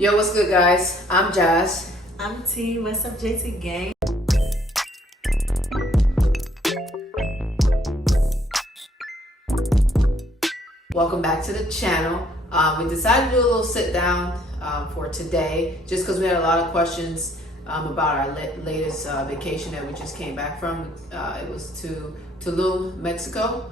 Yo, what's good, guys? I'm Jazz. I'm T. What's up, JT gang? Welcome back to the channel. We decided to do a little sit down for today just because we had a lot of questions about our latest vacation that we just came back from. It was to Tulum, Mexico.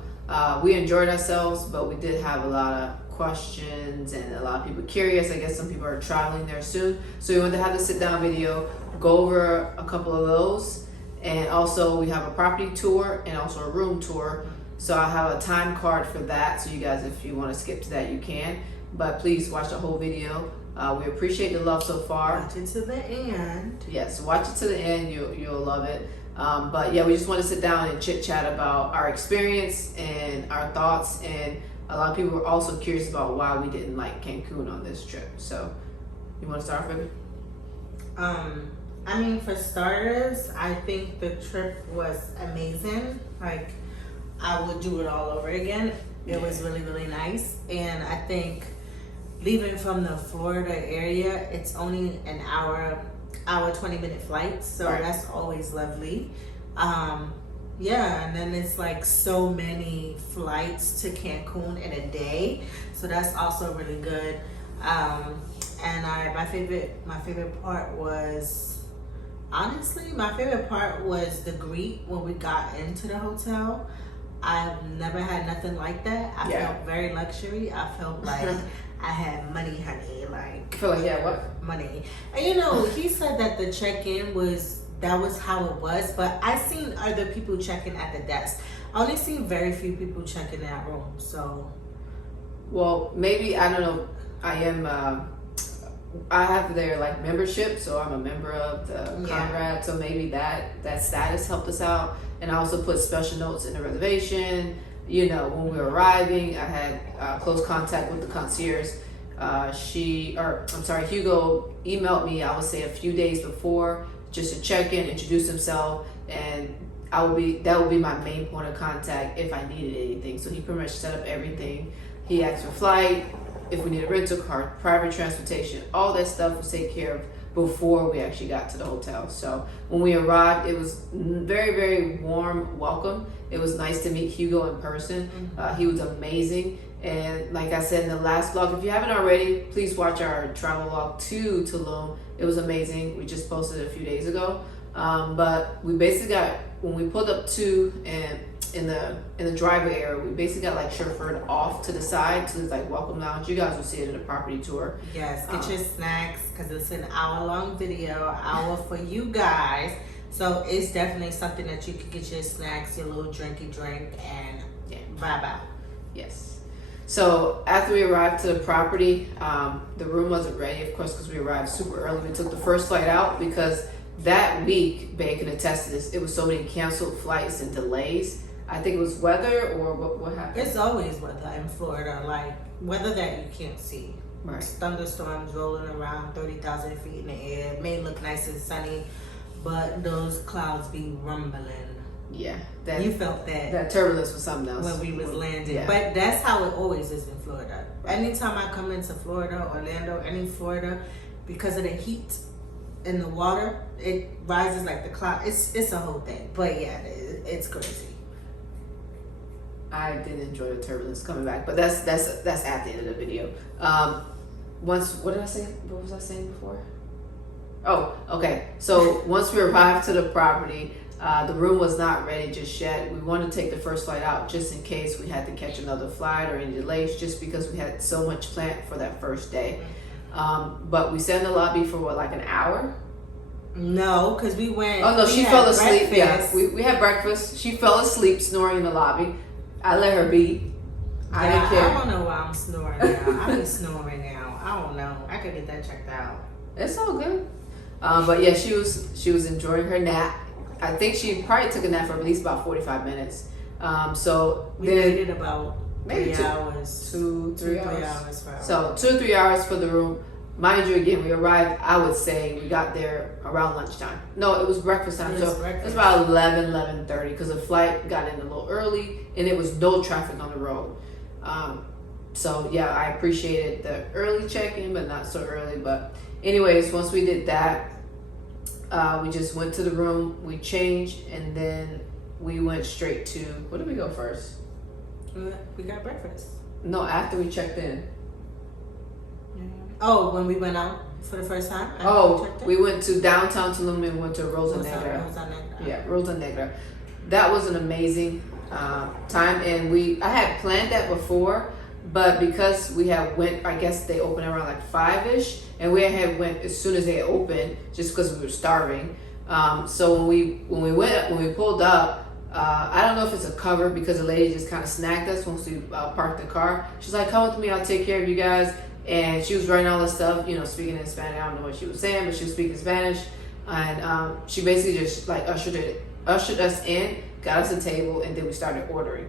We enjoyed ourselves, but we did have a lot of questions and a lot of people curious. I guess some people are traveling there soon. So we wanted to have the sit down video, go over a couple of those. And also we have a property tour and also a room tour. So I have a time card for that. So you guys, if you want to skip to that, you can. But please watch the whole video. We appreciate the love so far. Watch it to the end. Yes, watch it to the end. You'll love it. But yeah, we just want to sit down and chit chat about our experience and our thoughts. And a lot of people were also curious about why we didn't like Cancun on this trip. So you want to start, baby? I mean, for starters, I think the trip was amazing. Like, I would do it all over again. It was really, really nice. And I think leaving from the Florida area, it's only an hour 20-minute flight. So right. That's always lovely. Yeah, and then it's like so many flights to Cancun in a day. So that's also really good. And my favorite part was, honestly, my favorite part was the greet when we got into the hotel. I've never had nothing like that. I felt very luxury. I felt like I had money, honey. Like, I feel like, yeah, what? Money. And you know, he said that the check-in was how it was, but I seen other people checking at the desk. I only seen very few people checking that room. So, well, maybe, I don't know. I have their like membership, so I'm a member of the CONRAD, so maybe that status helped us out. And I also put special notes in the reservation. You know, when we were arriving, I had close contact with the concierge. Hugo emailed me, I would say a few days before, just to check in, introduce himself, and that would be my main point of contact if I needed anything. So he pretty much set up everything. He asked for flight, if we need a rental car, private transportation, all that stuff was taken care of before we actually got to the hotel. So when we arrived, it was very, very warm welcome. It was nice to meet Hugo in person. He was amazing. And like I said in the last vlog, if you haven't already, please watch our travel vlog to Tulum. It was amazing. We just posted it a few days ago. But we basically got, when we pulled up to and in the driveway area, we basically got like chauffeured off to the side to this like welcome lounge. You guys will see it in the property tour. Yes, get your snacks because it's an hour-long video, hour for you guys. So it's definitely something that you can get your snacks, your little drinky drink, and vibe out. Yes. So after we arrived to the property, the room wasn't ready, of course, because we arrived super early. We took the first flight out because that week, Bae can attest to this, it was so many canceled flights and delays. I think it was weather or what happened? It's always weather in Florida, like weather that you can't see. Right. Thunderstorms rolling around 30,000 feet in the air. It may look nice and sunny, but those clouds be rumbling. Yeah. You felt that. That turbulence was something else. When we was landing. Yeah. But that's how it always is in Florida. Anytime I come into Florida, Orlando, any Florida, because of the heat in the water, it rises like the cloud. It's a whole thing. But yeah, it's crazy. I did enjoy the turbulence coming back, but that's at the end of the video. What did I say? What was I saying before? Oh, okay. So once we arrived to the property, the room was not ready just yet. We wanted to take the first flight out just in case we had to catch another flight or any delays, just because we had so much planned for that first day. But we sat in the lobby for like an hour? No, because we went. Oh no, she fell asleep. Yeah, we had breakfast. She fell asleep snoring in the lobby. I let her be. I didn't care. I don't know why I'm snoring now. I be snoring now. I don't know. I could get that checked out. It's all good. But yeah, she was enjoying her nap. I think she probably took a nap for at least about 45 minutes. So we waited about maybe 3 hours. 3 hours. For so 2 or 3 hours for the room. Mind you, again, we arrived, I would say we got there around lunchtime. No, it was breakfast time. So it's about 11:30 because the flight got in a little early and it was no traffic on the road. So yeah, I appreciated the early check-in, but not so early. But anyways, once we did that, we just went to the room, we changed, and then we went straight to, where did we go first? We got breakfast. No, after we checked in. Oh, when we went out for the first time? We went to downtown Tulum and went to Rosanegra. Yeah, Rosanegra. That was an amazing time, and I had planned that before, but because we had went, I guess they opened around like 5ish, and we had went as soon as they opened, just because we were starving. So when we pulled up, I don't know if it's a cover because the lady just kind of snagged us once we parked the car. She's like, "Come with me, I'll take care of you guys." And she was writing all this stuff, speaking in Spanish. I don't know what she was saying, but she was speaking Spanish, and she basically just like ushered us in, got us a table, and then we started ordering.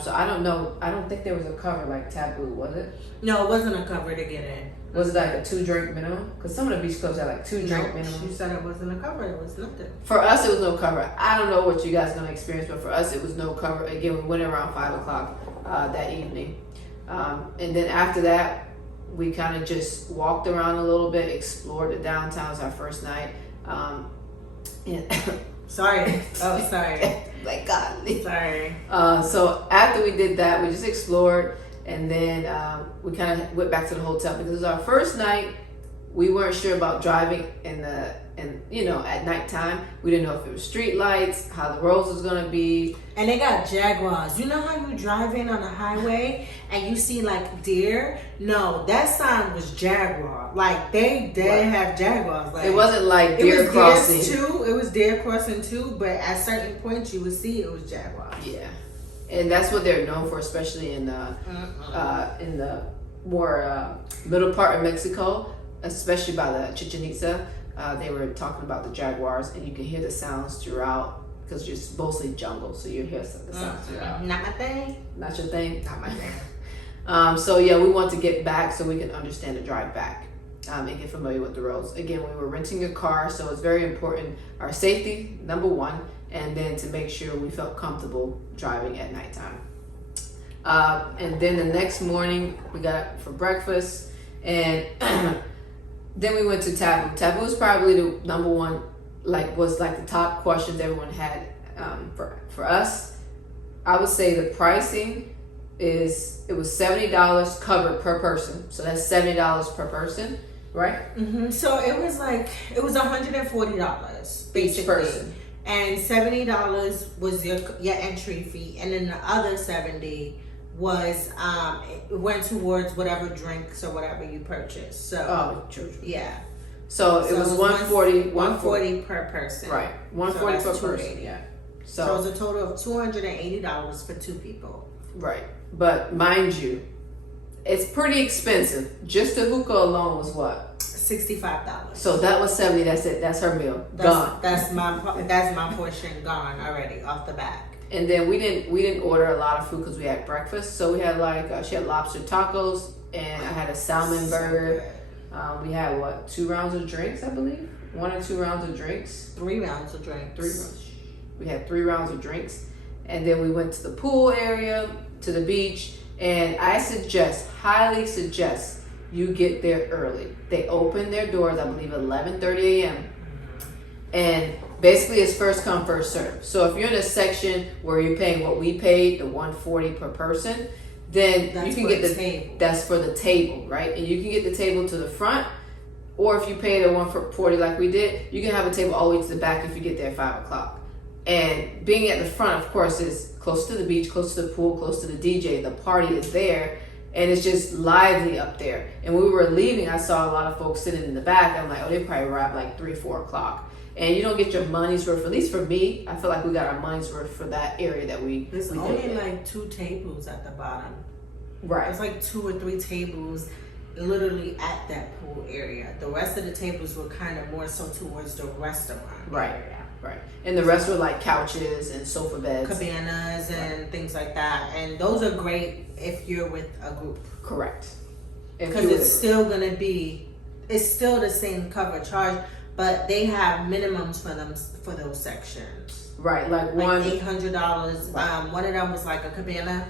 So I don't know. I don't think there was a cover like TABOO, was it? No, it wasn't a cover to get in. Was it like a 2-drink minimum? Because some of the beach clubs had like 2-drink minimum. She said it wasn't a cover. It was nothing. For us, it was no cover. I don't know what you guys are gonna experience, but for us, it was no cover. Again, we went around 5:00 that evening, and then after that, we kind of just walked around a little bit, explored the downtown. It was our first night. Sorry. Oh, sorry. Like God. Sorry. So after we did that, we just explored, and then we kind of went back to the hotel because it was our first night. We weren't sure about driving at nighttime. We didn't know if it was street lights, how the roads was gonna be. And they got Jaguars. You know how you driving on a highway and you see like deer? No, that sign was Jaguar. Like they have Jaguars. Like, it wasn't like deer crossing. It was deer crossing too, but at certain points you would see it was Jaguars. Yeah, and that's what they're known for, especially in the more middle part of Mexico, especially by the Chichen Itza. They were talking about the Jaguars, and you can hear the sounds throughout because it's mostly jungle, so you hear the sounds throughout. Not my thing. Not your thing? Not my thing. So yeah, we want to get back so we can understand the drive back and get familiar with the roads. Again, we were renting a car, so it's very important. Our safety, number one, and then to make sure we felt comfortable driving at nighttime. And then the next morning, we got up for breakfast, and then we went to TABOO. TABOO is probably the number one, was the top questions everyone had. For us, I would say the pricing it was $70 covered per person. So that's $70 per person, right? Mm-hmm. So it was $140 basically. Each person. And $70 was your entry fee, and then the other $70 was it went towards whatever drinks or whatever you purchased. So true. Yeah. So it was $140 per person. Right. $140 per person. Yeah. So it was a total of $280 for 2 people. Right. But mind you, it's pretty expensive. Just the hookah alone was what? $65. So that was $70. That's it. That's her meal. Gone. That's my portion gone already off the bat. And then we didn't order a lot of food because we had breakfast. So we had she had lobster tacos, and I had a salmon burger. We had 2 rounds of drinks, I believe. 1 or 2 rounds of drinks. 3 rounds of drinks. 3 rounds. We had 3 rounds of drinks, and then we went to the pool area, to the beach, and I highly suggest you get there early. They open their doors, I believe, 11:30 a.m. And basically it's first come, first serve. So if you're in a section where you're paying what we paid, the $140 per person, then you can get the table. That's for the table, right? And you can get the table to the front, or if you pay the $140 like we did, you can have a table all the way to the back if you get there at 5:00. And being at the front, of course, is close to the beach, close to the pool, close to the DJ. The party is there, and it's just lively up there. And when we were leaving, I saw a lot of folks sitting in the back. I'm like, oh, they probably arrived like 3-4 o'clock. And you don't get your money's worth. At least for me, I feel like we got our money's worth for that area that we. There's only like 2 tables at the bottom. Right. It's like 2 or 3 tables, literally at that pool area. The rest of the tables were kind of more so towards the restaurant area. Right. And the rest were like couches and sofa beds. Cabanas and things like that. And those are great if you're with a group. Correct. Because it's still the same cover charge, but they have minimums for those sections. Right. Like $800. Right. One of them was like a cabana.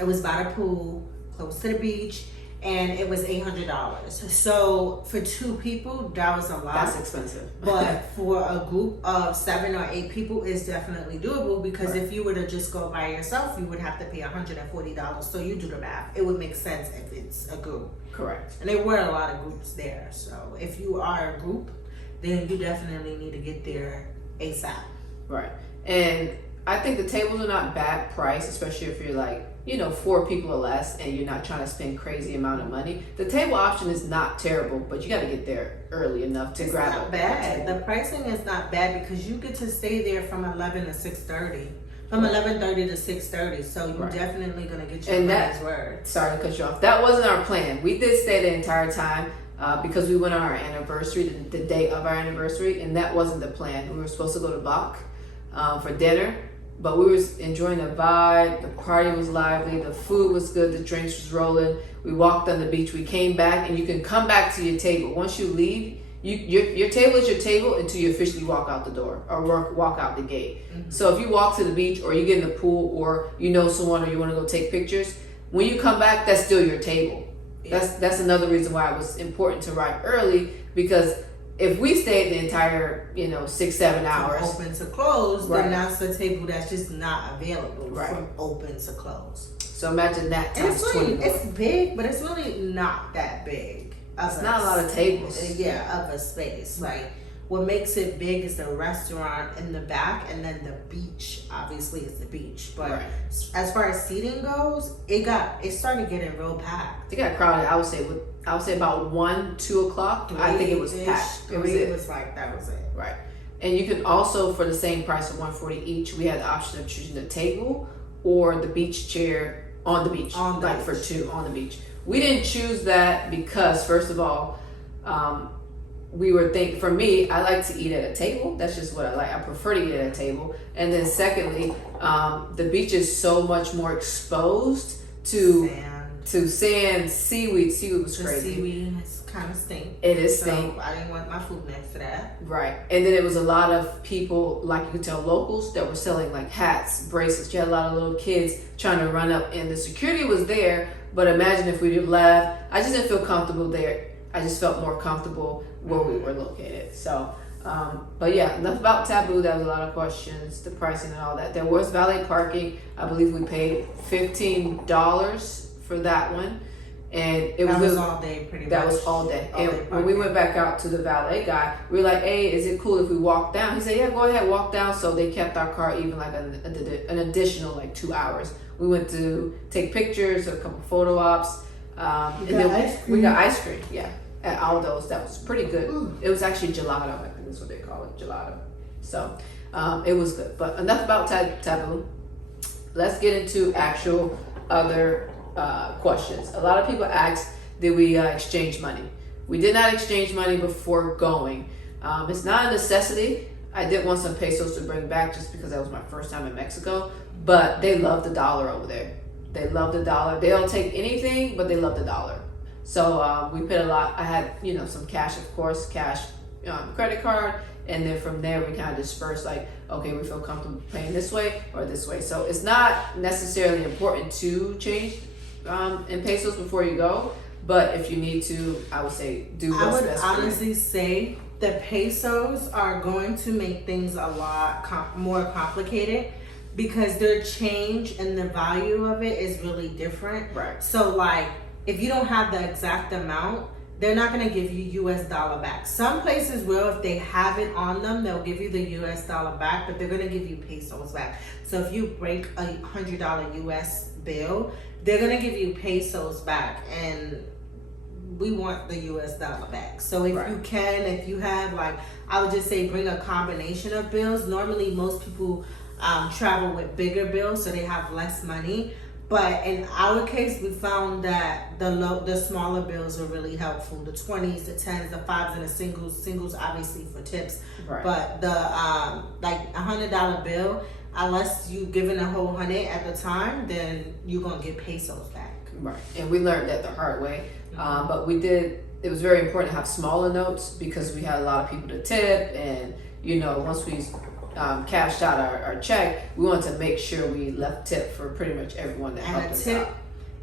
It was by the pool. close to the beach, and it was $800. So for 2 people, that was a lot. That's expensive. But for a group of 7 or 8 people, it's definitely doable, because Right. if you were to just go by yourself, you would have to pay $140. So you do the math. It would make sense if it's a group. Correct. And there were a lot of groups there. So if you are a group, then you definitely need to get there ASAP. Right. And I think the tables are not bad price, especially if you're like, 4 people or less and you're not trying to spend crazy amount of money. The table option is not terrible, but you got to get there early enough to grab Not a bad. table. The pricing is not bad, because you get to stay there from 11 to 6:30. From 11:30 to 6:30. So you're Right. definitely going to get your And money's worth. Sorry to cut you off. That wasn't our plan. We did stay the entire time because we went on our anniversary, the day of our anniversary, and that wasn't the plan. We were supposed to go to Bach for dinner, but we were enjoying the vibe. The party was lively. The food was good. The drinks was rolling. We walked on the beach. We came back, and you can come back to your table. Once you leave, your table is your table until you officially walk out the door or walk out the gate. Mm-hmm. So if you walk to the beach or you get in the pool or you know someone or you want to go take pictures, when you come back, that's still your table. Yeah. That's another reason why it was important to arrive early, because if we stayed the entire 6-7 hours, From open to close, Right. then that's a table that's just not available Right. from open to close. so imagine that And times it's 20 really, it's big, but it's really not that big. It's not a lot of tables. Yeah, of a space. Like, what makes it big is the restaurant in the back, and then the beach. Obviously, is the beach. But Right. as far as seating goes, it started getting real packed. It got crowded. I would say about 1-2 o'clock. I think it was packed. It was It it. was like, that was it. Right. And you can also, for the same price of $140 each, we had the option of choosing the table or the beach chair on the beach. On the like beach. for 2 on the beach. We didn't choose that because, first of all, we were thinking, for me, I like to eat at a table. That's just what I like. I prefer to eat at a table. And then secondly, the beach is so much more exposed to sand, seaweed. Seaweed was The crazy. seaweed is kind of stink. It is So stink. I didn't want my food next to that. Right. And then it was a lot of people, like you could tell, locals that were selling like hats, bracelets. You had a lot of little kids trying to run up, and the security was there. But imagine if we left. I just didn't feel comfortable there. I just felt more comfortable where we were located. So, but yeah, enough about TABOO. That was a lot of questions, the pricing and all that. There was valet parking. I believe we paid $15 for that one. And it That was was all day, pretty much. that was all day. All And day when we parking. went back out to the valet guy, we were like, hey, is it cool if we walk down? He said, yeah, go ahead, walk down. So they kept our car even like an additional like 2 hours. We went to take pictures, a couple photo ops. And got then ice cream? we got ice cream, yeah, at Aldo's. That was pretty good. It was actually gelato, I think that's what they call it, gelato. So it was good. But enough about TABOO. Let's get into actual other questions. A lot of people asked, did we exchange money? We did not exchange money before going. It's not a necessity. I did want some pesos to bring back just because that was my first time in Mexico, but they love the dollar over there. They love the dollar. They don't take anything, but they love the dollar. So we paid a lot. I had, some cash, of course, credit card. And then from there, we kind of dispersed like, okay, we feel comfortable paying this way or this way. So it's not necessarily important to change in pesos before you go. But if you need to, I would say do what's I would best for you. honestly say the pesos are going to make things a lot more complicated, because their change and the value of it is really different. Right. So like, if you don't have the exact amount, they're not going to give you US dollar back. Some places will, if they have it on them, they'll give you the US dollar back, but they're going to give you pesos back. So if you break a $100 US bill, they're going to give you pesos back, and we want the US dollar back. So if you can, if you have, like, I would just say bring a combination of bills. Normally most people travel with bigger bills, so they have less money. But in our case, we found that the smaller bills are really helpful. The 20s, the 10s, the 5s, and the singles obviously for tips. Right. But the like $100 bill, unless you given a whole 100 at the time, then you're gonna get pesos back. Right. And we learned that the hard way. But it was very important to have smaller notes because we had a lot of people to tip, and once we cashed out our check, we wanted to make sure we left tip for pretty much everyone that helped And a us tip out.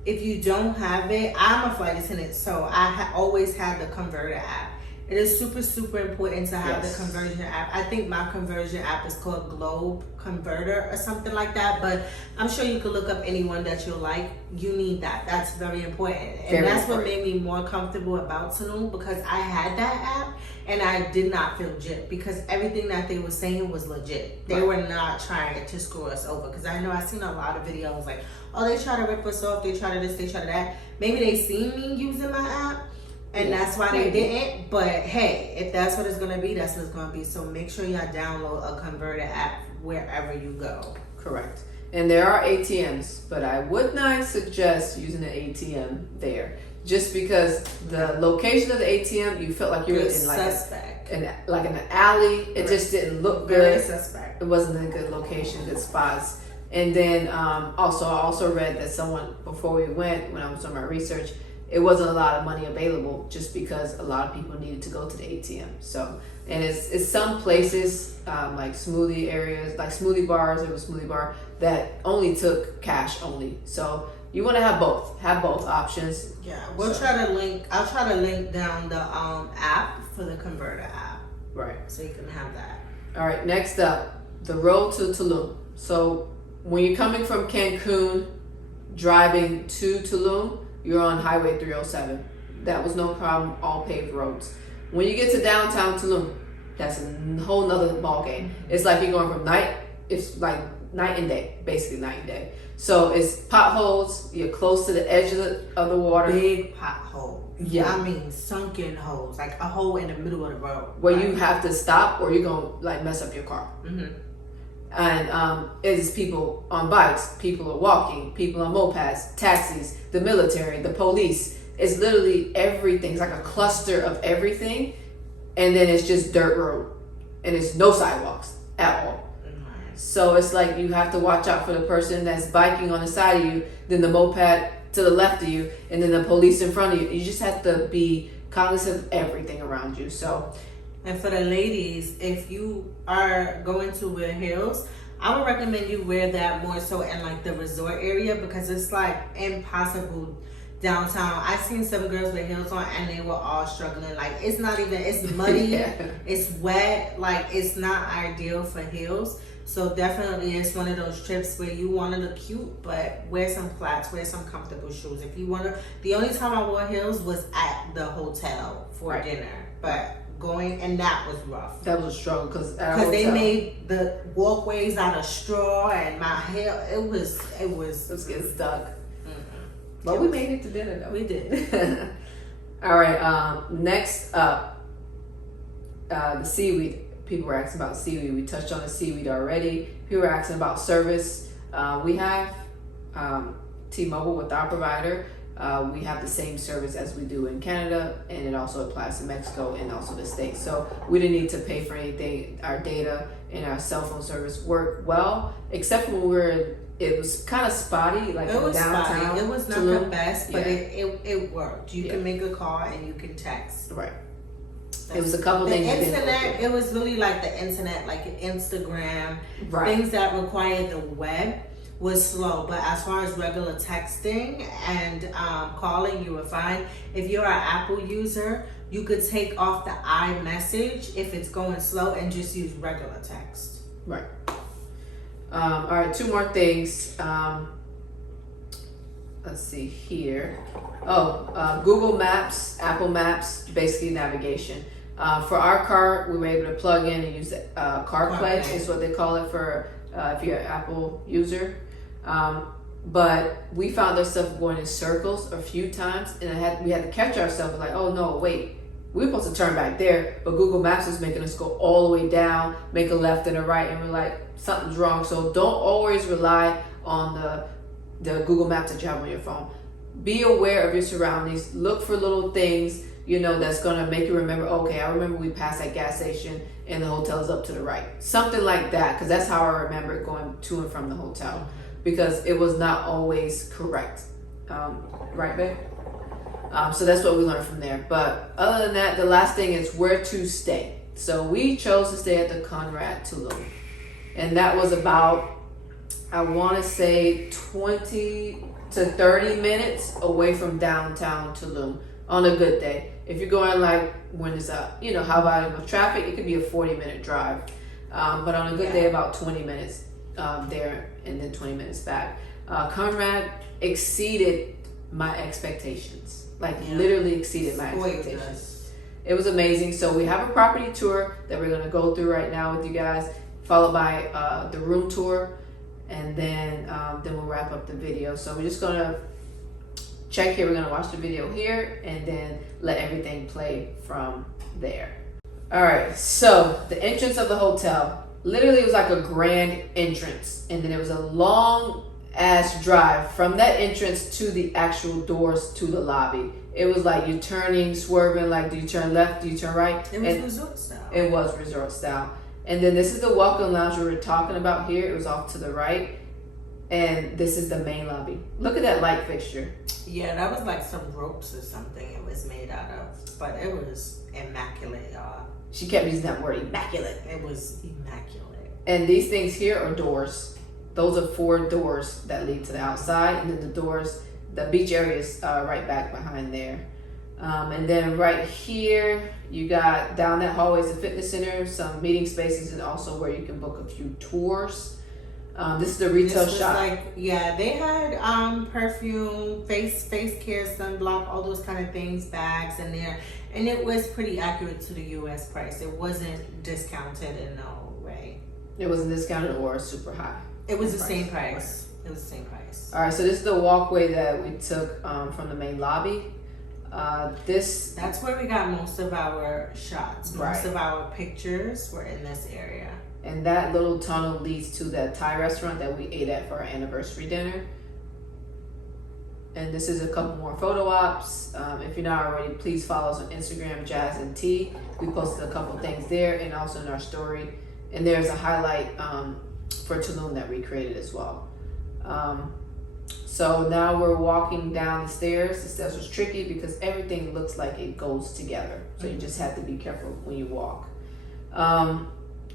If you don't have it, I'm a flight attendant, so I always had the Converter app. It is super, super important to have the conversion app. I think my conversion app is called Globe Converter or something like that, but I'm sure you could look up anyone that you like. You need that. That's very important. And that's what made me more comfortable about Tulum, because I had that app and I did not feel gypped, because everything that they were saying was legit. They were not trying to screw us over, because I know I've seen a lot of videos like, oh, they try to rip us off, they try to this, they try to that. Maybe they seen me using my app, and that's why they didn't. But hey, if that's what it's gonna be, that's what it's gonna be. So make sure y'all download a Converter app wherever you go. Correct. And there are ATMs, but I would not suggest using an ATM there, just because the location of the ATM, you felt like you were in like an alley. It just didn't look good. Very suspect. It wasn't a good location, good spots. And then I also read that someone, before we went, when I was doing my research, it wasn't a lot of money available, just because a lot of people needed to go to the ATM. So, and it's some places like smoothie areas, like smoothie bars. There was a smoothie bar that only took cash only. So you want to have both options. Yeah, I'll try to link down the app for the Converter app. Right. So you can have that. All right. Next up, the road to Tulum. So when you're coming from Cancun, driving to Tulum, you're on Highway 307. That was no problem, all paved roads. When you get to downtown Tulum, that's a whole nother ball game. It's like you're going from it's like night and day, basically night and day. So it's potholes, you're close to the edge of the water. Big pothole. Yeah. I mean sunken holes, like a hole in the middle of the road. Where you have to stop or you're going to like mess up your car. Mm-hmm. And it's people on bikes, people are walking, people on mopeds, taxis, the military, the police. It's literally everything. It's like a cluster of everything, and then it's just dirt road, and it's no sidewalks at all. So it's like you have to watch out for the person that's biking on the side of you, then the moped to the left of you, and then the police in front of you. You just have to be cognizant of everything around you. So. And for the ladies, if you are going to wear heels, I would recommend you wear that more so in like the resort area, because it's like impossible downtown. I've seen some girls with heels on and they were all struggling. Like it's muddy, it's wet, like it's not ideal for heels. So definitely it's one of those trips where you want to look cute, but wear some flats, wear some comfortable shoes. If you want to, the only time I wore heels was at the hotel for dinner, but and that was rough. That was a struggle because they made the walkways out of straw, and my hair it was getting stuck. But we made it to dinner though. We did. All right. Next up, the seaweed. People were asking about seaweed. We touched on the seaweed already. People were asking about service. We have T-Mobile with our provider. We have the same service as we do in Canada, and it also applies to Mexico and also the States. So we didn't need to pay for anything. Our data and our cell phone service worked well, except when it was kind of spotty, like it was downtown. Spotty. It was not Tulum. the best, but it worked. You can make a call and you can text. Right. It was a couple things. The internet, it was really like the internet, like Instagram, things that required the web was slow. But as far as regular texting and calling, you were fine. If you're an Apple user, you could take off the iMessage if it's going slow and just use regular text. Right. All right, two more things. Let's see here. Google Maps, Apple Maps, basically navigation. For our car, we were able to plug in and use CarPlay, is what they call it for if you're an Apple user. But we found ourselves going in circles a few times, and we had to catch ourselves like, oh no, wait, we were supposed to turn back there, but Google Maps was making us go all the way down, make a left and a right, and we're like, something's wrong. So don't always rely on the Google Maps that you have on your phone. Be aware of your surroundings. Look for little things, that's gonna make you remember, okay, I remember we passed that gas station and the hotel is up to the right. Something like that, because that's how I remember it going to and from the hotel, because it was not always correct. Right, babe? So that's what we learned from there. But other than that, the last thing is where to stay. So we chose to stay at the CONRAD Tulum. And that was about, I want to say 20 to 30 minutes away from downtown Tulum on a good day. If you're going like when it's a, you know, high volume of traffic, it could be a 40-minute drive. But on a good day, about 20 minutes there and then 20 minutes back. CONRAD exceeded my expectations, like literally exceeded my expectations. It was amazing. So we have a property tour that we're gonna go through right now with you guys, followed by the room tour, and then we'll wrap up the video. So we're just gonna check here. We're gonna watch the video here and then let everything play from there. All right, so the entrance of the hotel, literally it was like a grand entrance, and then it was a long ass drive from that entrance to the actual doors to the lobby. It was like you're turning, swerving, like do you turn left, do you turn right? It was resort style. It was resort style. And then this is the welcome lounge we were talking about here. It was off to the right. And this is the main lobby. Look at that light fixture. Yeah, that was like some ropes or something it was made out of. But it was immaculate, y'all. She kept using that word, immaculate. It was immaculate. And these things here are doors. Those are 4 doors that lead to the outside. And then the doors, the beach area is right back behind there. And then right here, you got down that hallway is a fitness center, some meeting spaces, and also where you can book a few tours. This is the retail shop. Like, yeah, they had perfume, face care, sunblock, all those kind of things, bags in there, and it was pretty accurate to the U.S. price. It wasn't discounted in no way. It wasn't discounted or super high. It was the same price. It was the same price. All right, so this is the walkway that we took from the main lobby. That's where we got most of our shots. Most of our pictures were in this area. And that little tunnel leads to that Thai restaurant that we ate at for our anniversary dinner. And this is a couple more photo ops. If you're not already, please follow us on Instagram, Jazz and T. We posted a couple things there and also in our story. And there's a highlight for Tulum that we created as well. So now we're walking down the stairs. The stairs was tricky because everything looks like it goes together. So you just have to be careful when you walk.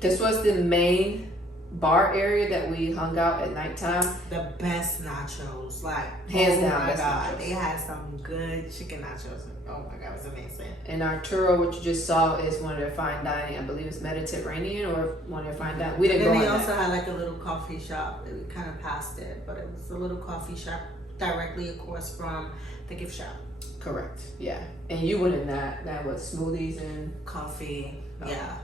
This was the main bar area that we hung out at nighttime. The best nachos, like hands down, my best God, nachos. They had some good chicken nachos. Oh my God, it was amazing. And Arturo, what you just saw, is one of their fine dining. I believe it's Mediterranean or one of their fine dining. We didn't go. And they on also that. had like a little coffee shop. We kind of passed it, but it was a little coffee shop directly across from the gift shop. Correct. Yeah. And you went in that was smoothies and coffee. Yeah.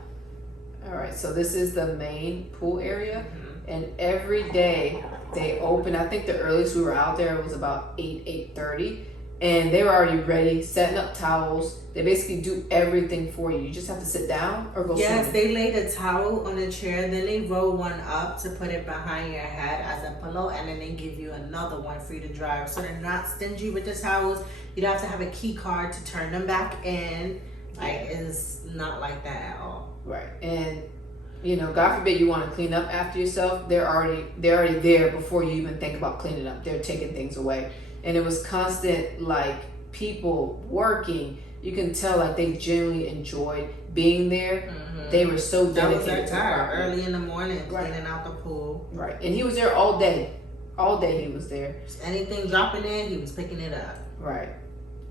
All right, so this is the main pool area, and every day they open. I think the earliest we were out there was about 8:30, and they were already ready, setting up towels. They basically do everything for you. You just have to sit down or go swimming. They laid a towel on a chair, then they roll one up to put it behind your head as a pillow, and then they give you another one for you to dry. So they're not stingy with the towels. You don't have to have a key card to turn them back in. Like, it's not like that at all. Right. And you know, God forbid you want to clean up after yourself, they're already there before you even think about cleaning up. They're taking things away. And it was constant, like, people working. You can tell like they genuinely enjoyed being there. They were so dedicated. That was to their the early in the morning, cleaning out the pool. Right. And he was there all day. All day he was there. Anything dropping in, he was picking it up. Right.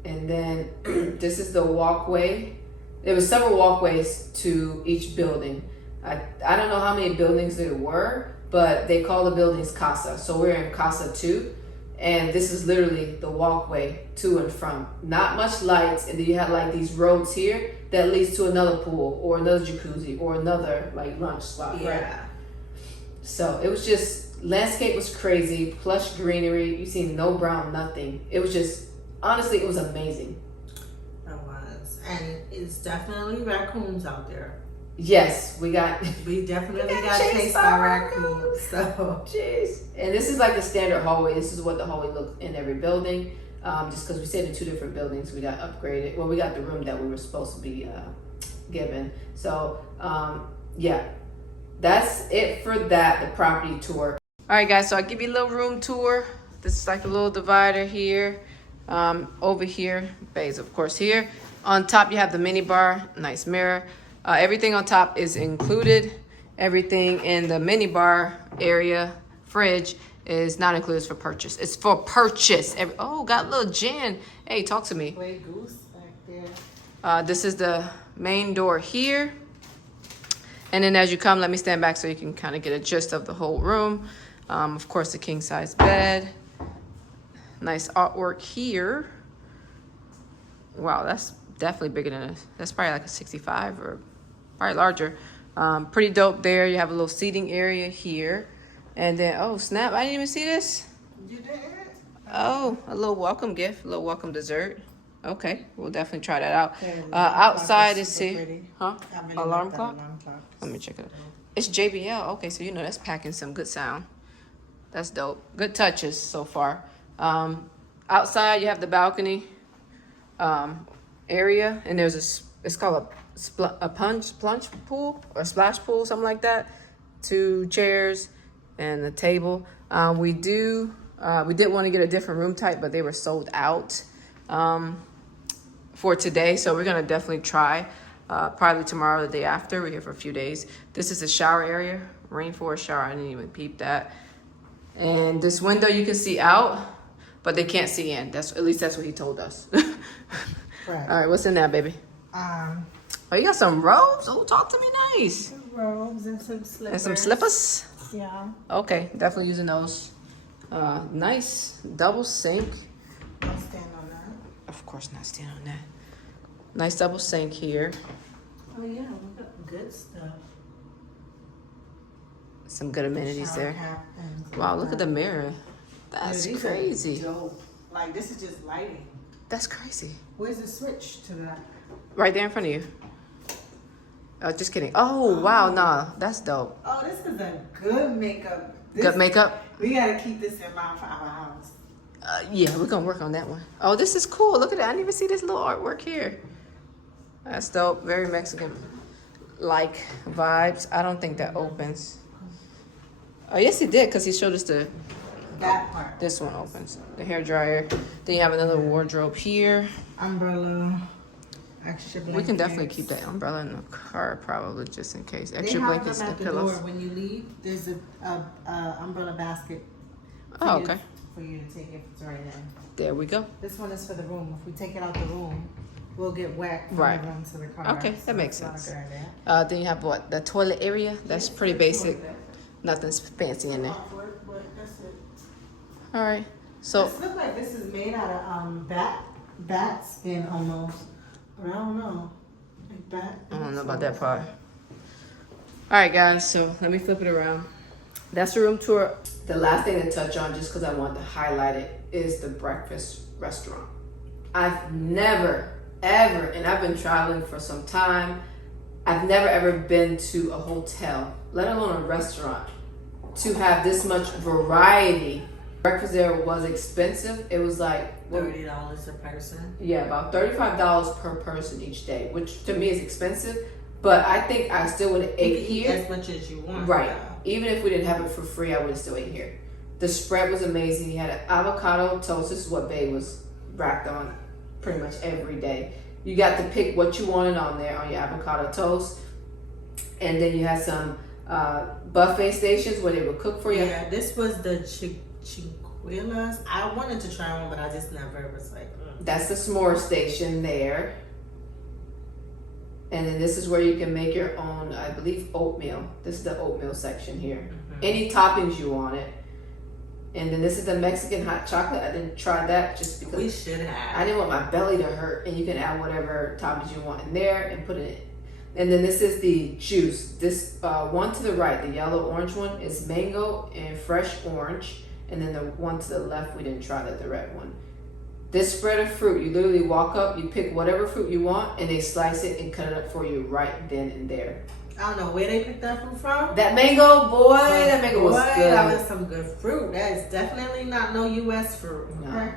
And then this is the walkway. There were several walkways to each building. I don't know how many buildings there were, but they call the buildings Casa. So we're in Casa 2, and this is literally the walkway to and from. Not much lights, and then you have like these roads here that leads to another pool or another jacuzzi or another like lunch spot. Yeah. Right? So it was just, landscape was crazy, plush greenery. You see no brown, nothing. It was just, honestly, it was amazing. And it's definitely raccoons out there. Yes, we definitely got chased by raccoons. So, jeez. And this is like the standard hallway. This is what the hallway looked in every building. Just because we stayed in 2 different buildings, we got upgraded. Well, we got the room that we were supposed to be given. So, yeah, that's it for that. The property tour. All right, guys. So I'll give you a little room tour. This is like a little divider here. Over here, bays, of course, here. On top, you have the mini bar, nice mirror. Everything on top is included. Everything in the mini bar area, fridge, is not included. It's for purchase. It's for purchase. Oh, got a little gin. Hey, talk to me. Play goose back there. This is the main door here. And then as you come, let me stand back so you can kind of get a gist of the whole room. Of course, the king size bed. Nice artwork here. Wow, that's definitely bigger than that's probably like a 65 or probably larger. Pretty dope there. You have a little seating area here. And then, oh snap, I didn't even see this. You did? Oh, a little welcome gift, a little welcome dessert. Okay, we'll definitely try that out. Outside is here. Huh? Alarm clock? Let me check it out. It's JBL. Okay, so you know that's packing some good sound. That's dope. Good touches so far. Outside you have the balcony area, and there's it's called a plunge pool or splash pool, something like that. 2 chairs and a table. We did want to get a different room type, but they were sold out for today, so we're gonna definitely try probably tomorrow or the day after. We're here for a few days. This is the shower area, rainforest shower. I didn't even peep that. And this window you can see out, but they can't see in. At least that's what he told us. Right. All right, what's in there, baby? Oh, you got some robes? Oh, talk to me nice. Robes and some slippers. And some slippers? Yeah. Okay, definitely using those. Nice double sink. I'll stand on that. Of course not stand on that. Nice double sink here. Oh yeah, we got good stuff. Some good amenities Shower there. cap and Wow, look at the mirror. That's these are crazy. dope. Like this is just lighting. That's crazy. Where's the switch to that? Right there in front of you. Oh, just kidding. Oh, wow, nah, that's dope. Oh, this is a good makeup. Good makeup? We gotta keep this in mind for our house. Yeah, we're gonna work on that one. Oh, this is cool. Look at that. I didn't even see this little artwork here. That's dope. Very Mexican-like vibes. I don't think that opens. Oh, yes, it did, because he showed us That part. this one opens. The hair dryer. Then you have another wardrobe here. Umbrella. Extra blankets. We can definitely keep that umbrella in the car, probably, just in case. Extra they have blankets them at and the pillows. door when you leave. There's a umbrella basket. Oh, okay. For you to take if it's right there. There we go. This one is for the room. If we take it out the room, we'll get wet from Right. the room to the car. Okay, So that makes that's not a sense. good idea. Then you have what? The toilet area? That's pretty basic. Nothing's fancy in there. Awkward, but that's it. All right. So, This looks like this is made out of bat skin almost. But I don't know. Like bat. I don't know about that part. All right, guys. So let me flip it around. That's the room tour. The last thing to touch on, just because I want to highlight it, is the breakfast restaurant. I've never, ever, and I've been traveling for some time, I've never ever been to a hotel, let alone a restaurant, to have this much variety. Breakfast there was expensive. It was like $30 a person. Yeah, about $35 per person each day, which to me is expensive. But I think I still would have ate here. As much as you want. Right. Even if we didn't have it for free, I would have still ate here. The spread was amazing. You had an avocado toast. This is what Bae was racked on pretty much every day. You got to pick what you wanted on there on your avocado toast. And then you had some buffet stations where they would cook for you. Yeah, this was the chiquilas. I wanted to try one, but I just never was like. That's the s'more station there. And then this is where you can make your own, I believe, oatmeal. This is the oatmeal section here. Mm-hmm. Any toppings you wanted. And then this is the Mexican hot chocolate. I didn't try that just because We should have. I didn't want my belly to hurt. And you can add whatever toppings you want in there and put it in. And then this is the juice. This one to the right, the yellow orange one, is mango and fresh orange. And then the one to the left, we didn't try the red one. This spread of fruit, you literally walk up, you pick whatever fruit you want, and they slice it and cut it up for you right then and there. I don't know where they picked that fruit from. That mango, boy, that mango was good. That was some good fruit. That is definitely not no U.S. fruit. No. Okay.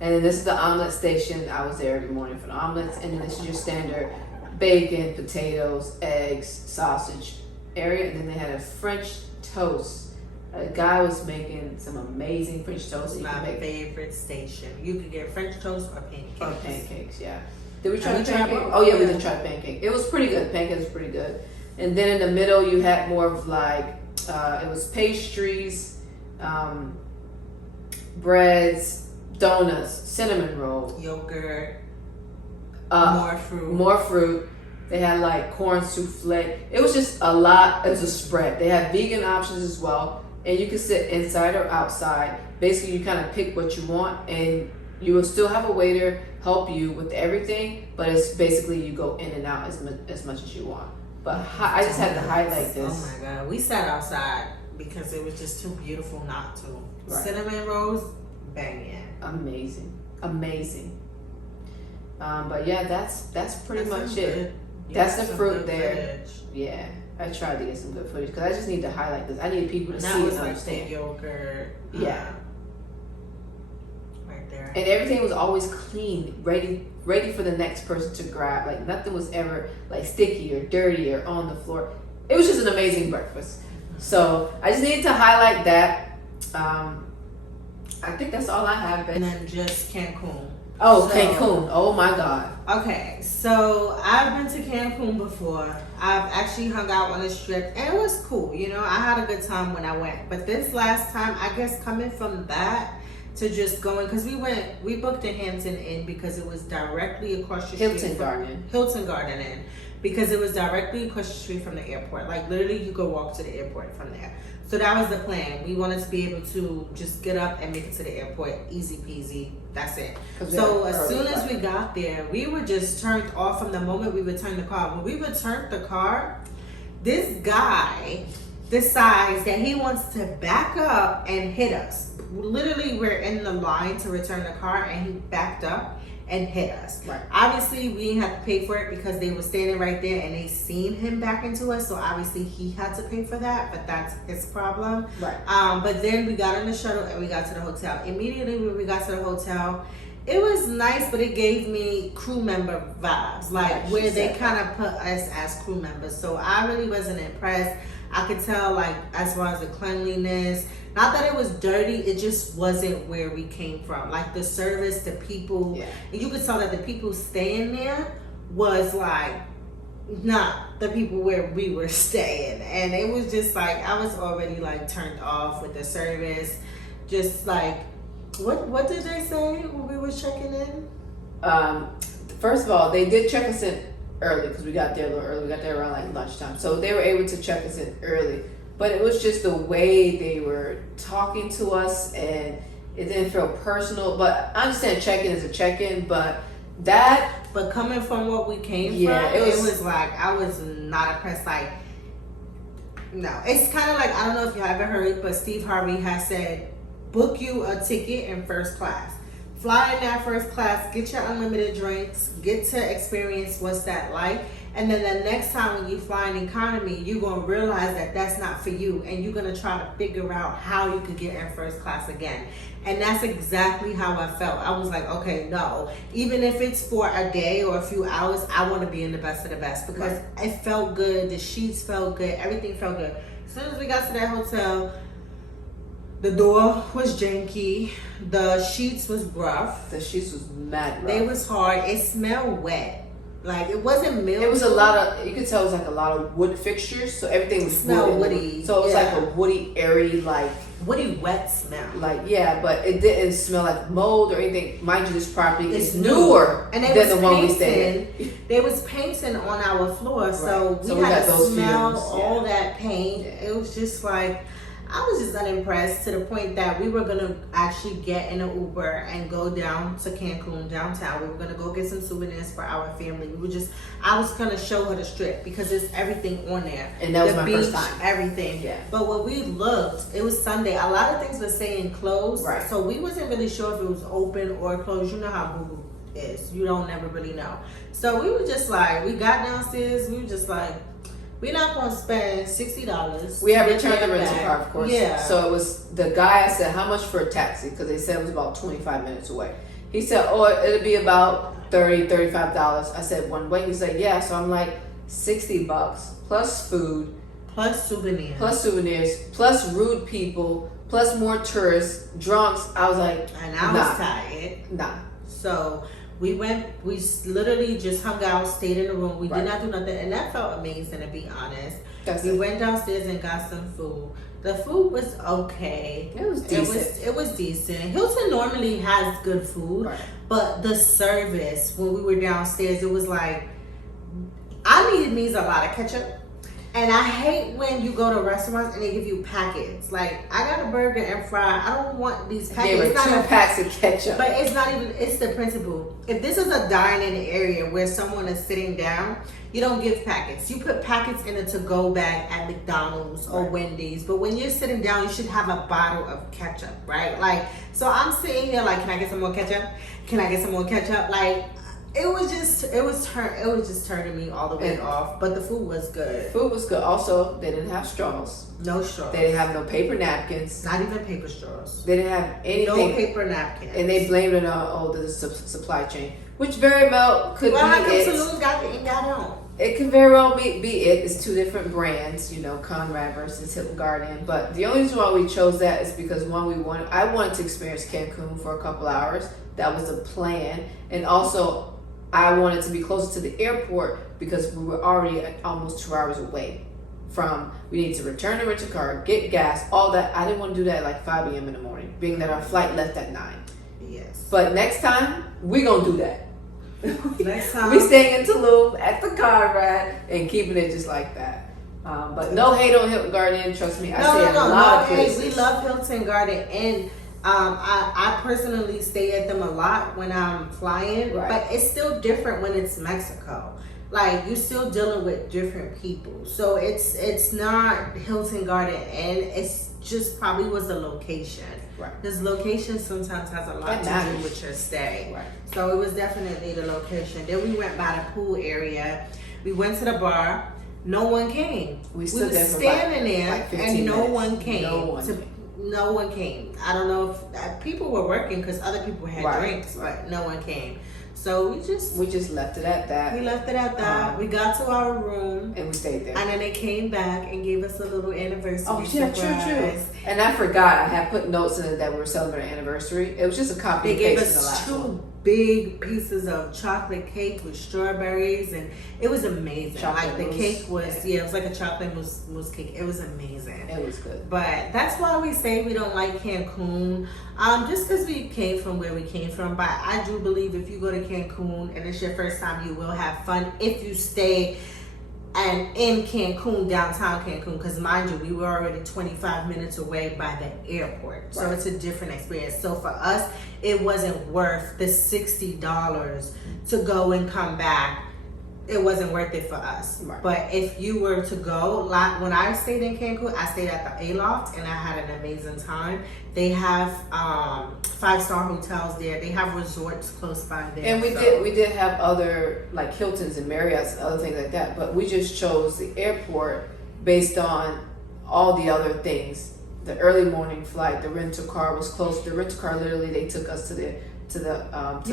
And then this is the omelet station. I was there every morning for the omelets. And then this is your standard bacon, potatoes, eggs, sausage area. And then they had a French toast. A guy was making some amazing French toast. My favorite station. You could get French toast or pancakes. Or pancakes, yeah. Did we try Have the you tried pancake? both? Oh yeah, we Yeah. did try the pancake. It was pretty good. Pancake was pretty good. And then in the middle, you had more of like it was pastries, breads, donuts, cinnamon roll, yogurt, more fruit. They had like corn souffle. It was just a lot. It was a spread. They had vegan options as well, and you could sit inside or outside. Basically, you kind of pick what you want, and you will still have a waiter help you with everything. But it's basically you go in and out as much as you want. But I just had to highlight this. Oh my God, we sat outside because it was just too beautiful not to. Right. Cinnamon rolls, banging. Amazing. But yeah, that's pretty much it. Yeah, That's the fruit there. Footage. Yeah, I tried to get some good footage because I just need to highlight this. I need people to see was and like understand. the yogurt. Yeah. Right there. And everything was always clean, ready for the next person to grab. Like nothing was ever like sticky or dirty or on the floor. It was just an amazing breakfast. So I just needed to highlight that. I think that's all I have. And then just Cancun. Oh, so, Cancun. Oh my God. Okay, so I've been to Cancun before. I've actually hung out on a strip and it was cool. You know, I had a good time when I went. But this last time, I guess coming from that to just going, because we booked a Hampton Inn because it was directly across the street. Hilton Garden Inn. Because it was directly across the street from the airport. Like literally you could walk to the airport from there. So that was the plan. We wanted to be able to just get up and make it to the airport. Easy peasy. That's it. So as soon as we got there, we were just turned off from the moment we returned the car. When we returned the car, this guy decides that he wants to back up and hit us. Literally, we're in the line to return the car and he backed up and hit us. Right. Obviously, we didn't have to pay for it because they were standing right there and they seen him back into us. So obviously, he had to pay for that, but that's his problem. Right. But then we got on the shuttle and we got to the hotel. Immediately when we got to the hotel, it was nice, but it gave me crew member vibes, like where they kind of put us as crew members. So I really wasn't impressed. I could tell, like, as far as the cleanliness, not that it was dirty, it just wasn't where we came from. Like the service, the people, you could tell that the people staying there was like not the people where we were staying. And it was just like, I was already like turned off with the service. Just like, what did they say when we were checking in? First of all, they did check us in early because we got there a little early. We got there around like lunchtime. So they were able to check us in early. But it was just the way they were talking to us and it didn't feel personal. But I understand check-in is a check-in, but coming from what we came from, it was like, I was not impressed. Like, no. It's kind of like, I don't know if you haven't heard, but Steve Harvey has said, book you a ticket in first class. Fly in that first class, get your unlimited drinks, get to experience what's that like. And then the next time when you fly in economy, you're going to realize that that's not for you. And you're going to try to figure out how you could get in first class again. And that's exactly how I felt. I was like, okay, no. Even if it's for a day or a few hours, I want to be in the best of the best. Because it felt good. The sheets felt good. Everything felt good. As soon as we got to that hotel, the door was janky. The sheets was rough. The sheets was mad rough. They was hard. It smelled wet. Like, it wasn't milk. It was a lot of, you could tell it was like a lot of wood fixtures. So everything was woody. So it was like a woody, airy, like. Woody, wet smell. Like, yeah, but it didn't smell like mold or anything. Mind you, this property is newer and than the one we stayed in. They was painting on our floor. So we had to smell all that paint. It was just like, I was just unimpressed to the point that we were going to actually get in an Uber and go down to Cancun downtown. We were going to go get some souvenirs for our family. I was going to show her the strip because it's everything on there. And that was my beach, first time. Everything. Yeah. But when we looked, it was Sunday. A lot of things were saying closed. Right. So we wasn't really sure if it was open or closed. You know how Google is. You don't never really know. So we were just like, we got downstairs. We were just like, we're not going to spend $60. We had returned the rental car, of course. Yeah. So it was the guy. I said, how much for a taxi? Because they said it was about 25 minutes away. He said, oh, it'll be about $30, $35. I said, one way. He said, yeah. So I'm like, $60 plus food, plus souvenirs, plus rude people, plus more tourists, drunks. I was like, and I was tired. Nah. So We literally just hung out, stayed in the room. We Right. did not do nothing, and that felt amazing, to be honest. That's We it. went downstairs and got some food. The food was okay. It was decent. It was decent. Hilton normally has good food, Right. but the service when we were downstairs, it was like, I needed me a lot of ketchup. And I hate when you go to restaurants and they give you packets. Like, I got a burger and fry. I don't want these packets. Gave her It's not 2 a- packs of ketchup. But it's not even, it's the principle. If this is a dining area where someone is sitting down, you don't give packets. You put packets in a to-go bag at McDonald's or Right. Wendy's. But when you're sitting down, you should have a bottle of ketchup, right? Like, so I'm sitting here like, can I get some more ketchup? Can I get some more ketchup? Like, it was just turning me all the way And- off. But the food was good. Food was good. Also, they didn't have straws. No straws. They didn't have no paper napkins. Not even paper straws. They didn't have No anything. paper napkins. And they blamed it on the supply chain, which very well could well, how be come it. Tulum got it and got home? It can very well be it. It's 2 different brands, you know, CONRAD versus Hilton Garden. But the only reason why we chose that is because one, I wanted to experience Cancun for a couple hours. That was the plan, and also I wanted to be closer to the airport because we were already almost 2 hours away from. We needed to return to rent a car, get gas, all that. I didn't want to do that at like 5 a.m. in the morning, being that our flight left at 9. Yes. But next time we gonna do that. Next time. We staying in Tulum at the CONRAD and keeping it just like that. But no hate on Hilton Garden. Trust me, I say a lot of places. We love Hilton Garden, and I personally stay at them a lot when I'm flying. Right. But it's still different when it's Mexico. Like, you're still dealing with different people, so it's not Hilton Garden, and it's just probably was the location. Right. Because location sometimes has a lot That to do matters. with your stay. Right. So it was definitely the location. Then we went by the pool area. We went to the bar. No one came. We We stood were there for standing there, like 15 and no minutes. one came. No one to- came. No one came. I don't know if people were working because other people had Right, drinks, right. but no one came. So we just left it at that, we left it at that. We got to our room, and we stayed there. and then they came back and gave us a little anniversary Oh yeah, surprise. true. And I forgot I had put notes in it that we were celebrating an anniversary. It was just a copy They and gave paste of the us last one. 2 big pieces of chocolate cake with strawberries, and it was amazing. Chocolate like the mousse. cake was, Yeah. it was like a chocolate mousse cake. It was amazing. It was good. But that's why we say we don't like Cancun, just because we came from where we came from. But I do believe if you go to Cancun and it's your first time, you will have fun if you stay and in Cancun, downtown Cancun, because mind you, we were already 25 minutes away by the airport. So Right. it's a different experience. So for us, it wasn't worth the $60 to go and come back. It wasn't worth it for us. Right. But if you were to go, like when I stayed in Cancun, I stayed at the Aloft and I had an amazing time. They have 5-star hotels there. They have resorts close by there. And so- we did have other like Hiltons and Marriotts and other things like that, but we just chose the airport based on all the other things. The early morning flight, the rental car was close. The rental car literally they took us to the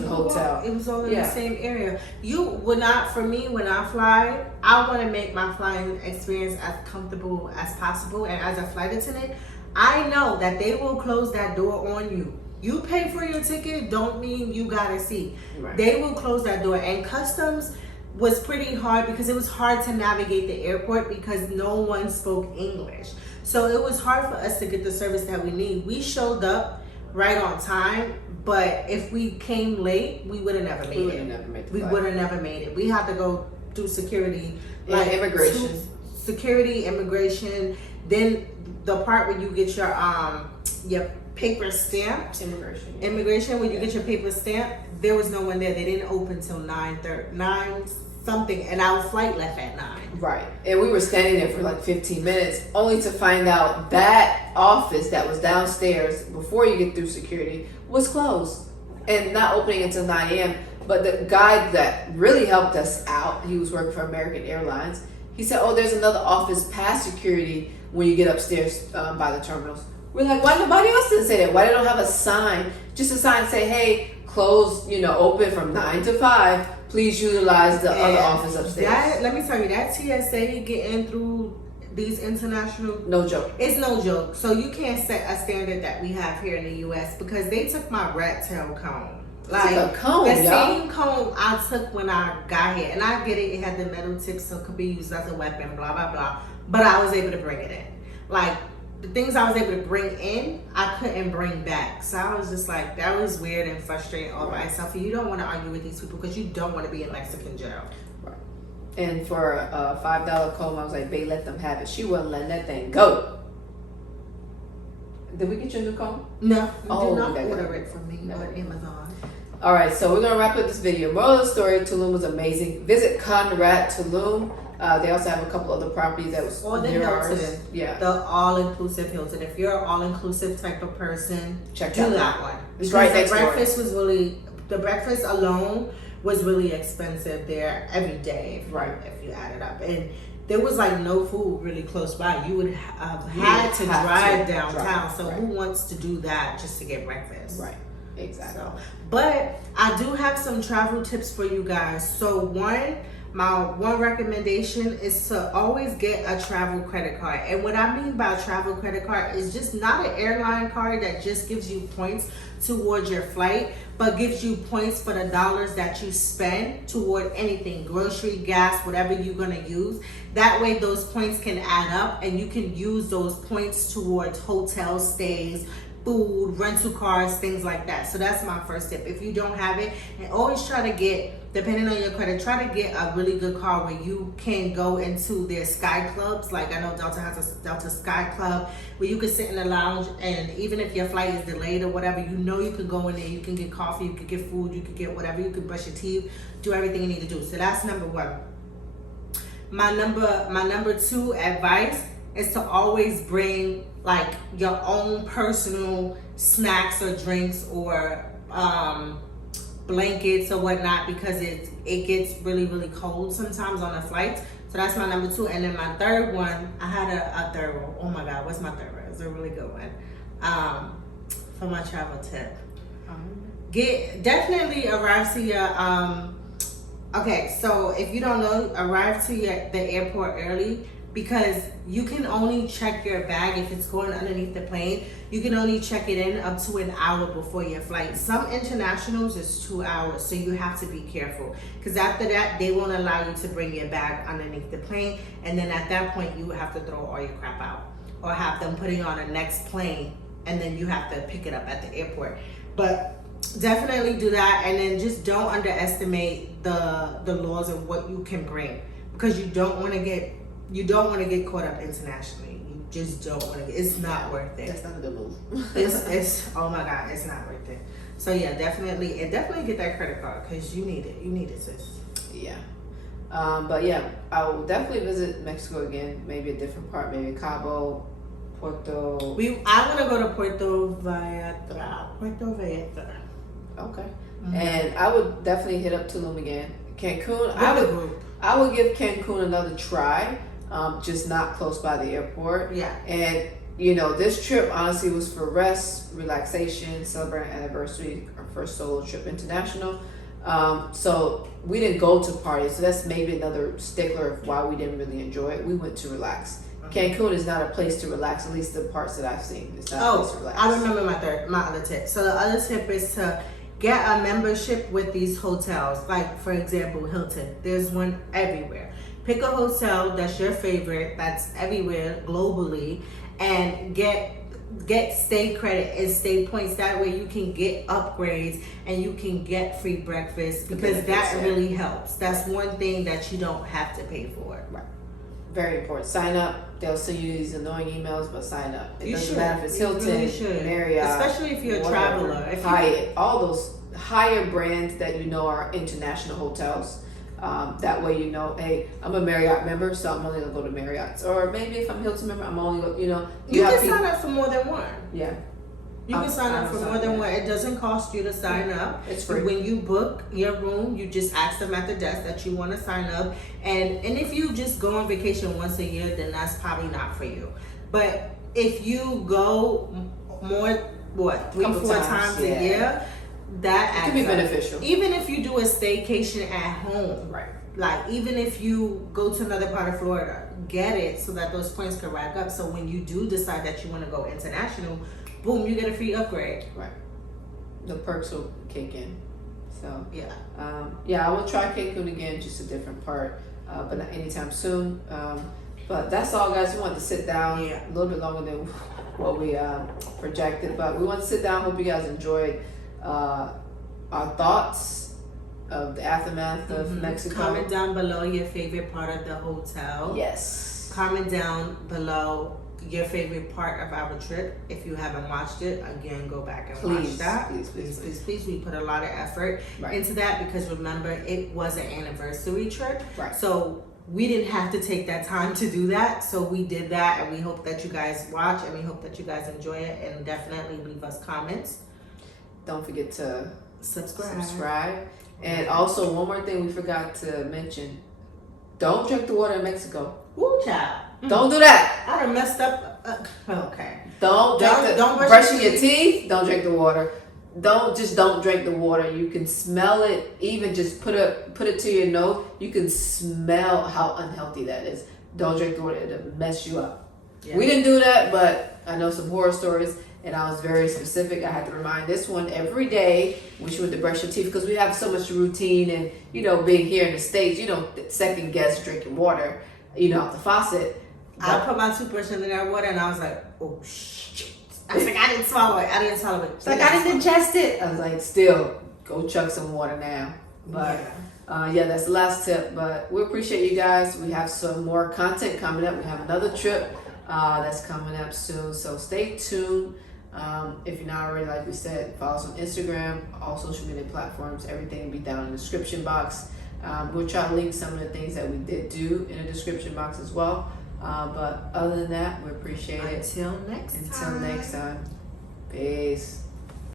hotel. It was all in Yeah. the same area. You would not, for me, when I fly, I want to make my flying experience as comfortable as possible. And as a flight attendant, I know that they will close that door on you. You pay for your ticket, don't mean you got a seat. Right. They will close that door. And customs was pretty hard because it was hard to navigate the airport because no one spoke English. So it was hard for us to get the service that we need. We showed up right on time, but if we came late, we would have never made We it. would have never made the We flight. would have never made it. We had to go through security, And immigration. security, immigration. Then the part where you get your paper stamped, Immigration. immigration. When you Yeah. get your paper stamped, there was no one there. They didn't open till 9 something, and our flight left at 9. Right. And we were standing there for like 15 minutes only to find out that office that was downstairs before you get through security was closed and not opening until 9 a.m. But the guy that really helped us out, he was working for American Airlines. He said, oh, there's another office past security when you get upstairs by the terminals. We're like, why nobody else didn't say that? Why they don't have a sign? Just a sign say, hey, close, open from 9 to 5. Please utilize the other office upstairs. Let me tell you, that TSA getting through these international, No joke. it's no joke. So you can't set a standard that we have here in the U.S. because they took my rat tail comb Like a cone, the y'all. same cone I took when I got here, and I get it. It had the metal tip, so it could be used as a weapon. Blah blah blah. But I was able to bring it in. Like the things I was able to bring in, I couldn't bring back. So I was just like, that was weird and frustrating all by itself. And you don't want to argue with these people because you don't want to be in Mexican jail. Right. And for a $5 comb, I was like, babe, let them have it. She wouldn't let that thing go. Did we get you a new comb? No, you Oh, did not okay. order it from me on Amazon. All right, so we're gonna wrap up this video. Moral of the story: Tulum was amazing. Visit CONRAD Tulum. They also have a couple other properties that was Or the near ours. Hilton. Yeah, The all-inclusive Hilton. If you're an all-inclusive type of person, check do out that one. It's Because right the next door. breakfast was really, the breakfast alone was really expensive there every day. If you add it up. And there was like no food really close by. You would have had to drive downtown. So who wants to do that just to get breakfast? Right. Exactly. So, but I do have some travel tips for you guys. So my one recommendation is to always get a travel credit card. And what I mean by a travel credit card is just not an airline card that just gives you points towards your flight, but gives you points for the dollars that you spend toward anything, grocery, gas, whatever you're gonna use. That way those points can add up and you can use those points towards hotel stays, food, rental cars, things like that. So that's my first tip. If you don't have it, and always try to get, depending on your credit, try to get a really good car where you can go into their sky clubs. Like I know Delta has a Delta Sky Club where you can sit in the lounge, and even if your flight is delayed or whatever, you know you can go in there, you can get coffee, you can get food, you can get whatever, you can brush your teeth, do everything you need to do. So that's number one. My number two advice is to always bring like your own personal snacks or drinks or blankets or whatnot, because it gets really cold sometimes on the flights. So that's my number two. And then my third one, I had a third one. Oh my God, what's my third one? It's a really good one. For my travel tip. Definitely arrive to your okay, so if you don't know, arrive to the airport early, because you can only check your bag if it's going underneath the plane. You can only check it in up to an hour before your flight. Some internationals is 2 hours, so you have to be careful, because after that they won't allow you to bring your bag underneath the plane, and then at that point you have to throw all your crap out or have them putting on a next plane, and then you have to pick it up at the airport. But definitely do that, and then just don't underestimate the laws of what you can bring, because you don't want to get caught up internationally. You just don't want to get. It's not worth it. That's not a good move. It's oh my God, it's not worth it. So yeah, definitely get that credit card, because you need it. You need it, sis. Yeah. But yeah, I will definitely visit Mexico again. Maybe a different part. Maybe Cabo, Puerto. I want to go to Puerto Vallarta. Okay. Mm-hmm. And I would definitely hit up Tulum again. Cancun, I would give Cancun another try, just not close by the airport. Yeah. And you know, this trip honestly was for rest, relaxation, celebrating anniversary, our first solo trip international. So we didn't go to parties, so that's maybe another stickler of why we didn't really enjoy it. We went to relax. Cancun is not a place to relax, at least the parts that I've seen. It's not a place to relax. I remember my other tip. So the other tip is to get a membership with these hotels. Like for example, Hilton. There's one everywhere. Pick a hotel that's your favorite, that's everywhere globally, and get stay credit and stay points. That way you can get upgrades and you can get free breakfast, because that really helps. That's one thing that you don't have to pay for. Right. Very important. Sign up. They'll send you these annoying emails, but sign up. It doesn't matter if it's Hilton, Marriott, especially if you're a traveler. Hyatt, all those higher brands that you know are international hotels. That way you know, hey, I'm a Marriott member, so I'm only gonna go to Marriott's. Or maybe if I'm Hilton member, I'm only go, you can sign up for more than one. Yeah. You can sign up for more than one. It doesn't cost you to sign up. It's free. When you book your room, you just ask them at the desk that you want to sign up. And if you just go on vacation once a year, then that's probably not for you. But if you go more, 3-4 times a year, that can be beneficial. Even if you do a staycation at home, right? Like even if you go to another part of Florida, get it so that those points can rack up. So when you do decide that you want to go international, boom, you get a free upgrade. Right. The perks will kick in. So Yeah. I will try Cancun again, just a different part, but not anytime soon. But that's all, guys. We wanted to sit down a little bit longer than what we projected, but we want to sit down. Hope you guys enjoyed our thoughts of the aftermath of Mexico. Comment down below your favorite part of the hotel. Yes. Comment down below your favorite part of our trip. If you haven't watched it, again, go back and watch that. Please. We put a lot of effort into that because remember, it was an anniversary trip. Right. So we didn't have to take that time to do that. So we did that, and we hope that you guys watch, and we hope that you guys enjoy it, and definitely leave us comments. Don't forget to subscribe. And also, one more thing we forgot to mention. Don't drink the water in Mexico. Woo, child. Don't do that. I done messed up. Okay. Don't brushing your teeth. Don't drink the water. Don't drink the water. You can smell it. Even just put it to your nose. You can smell how unhealthy that is. Don't drink the water. It'll mess you up. Yeah. We didn't do that, but I know some horror stories, and I was very specific. I had to remind this one every day when she went to brush her teeth because we have so much routine, and being here in the States, second guess drinking water, out the faucet. I put my toothbrush in that water, and I was like, oh shit. I was like, I didn't swallow it. She's like, I didn't ingest it. I was like, still, go chug some water now. But that's the last tip. But we appreciate you guys. We have some more content coming up. We have another trip that's coming up soon. So stay tuned. If you're not already, like we said, follow us on Instagram, all social media platforms. Everything will be down in the description box. We'll try to link some of the things that we did do in the description box as well. But other than that, we appreciate it. Until next time. Peace.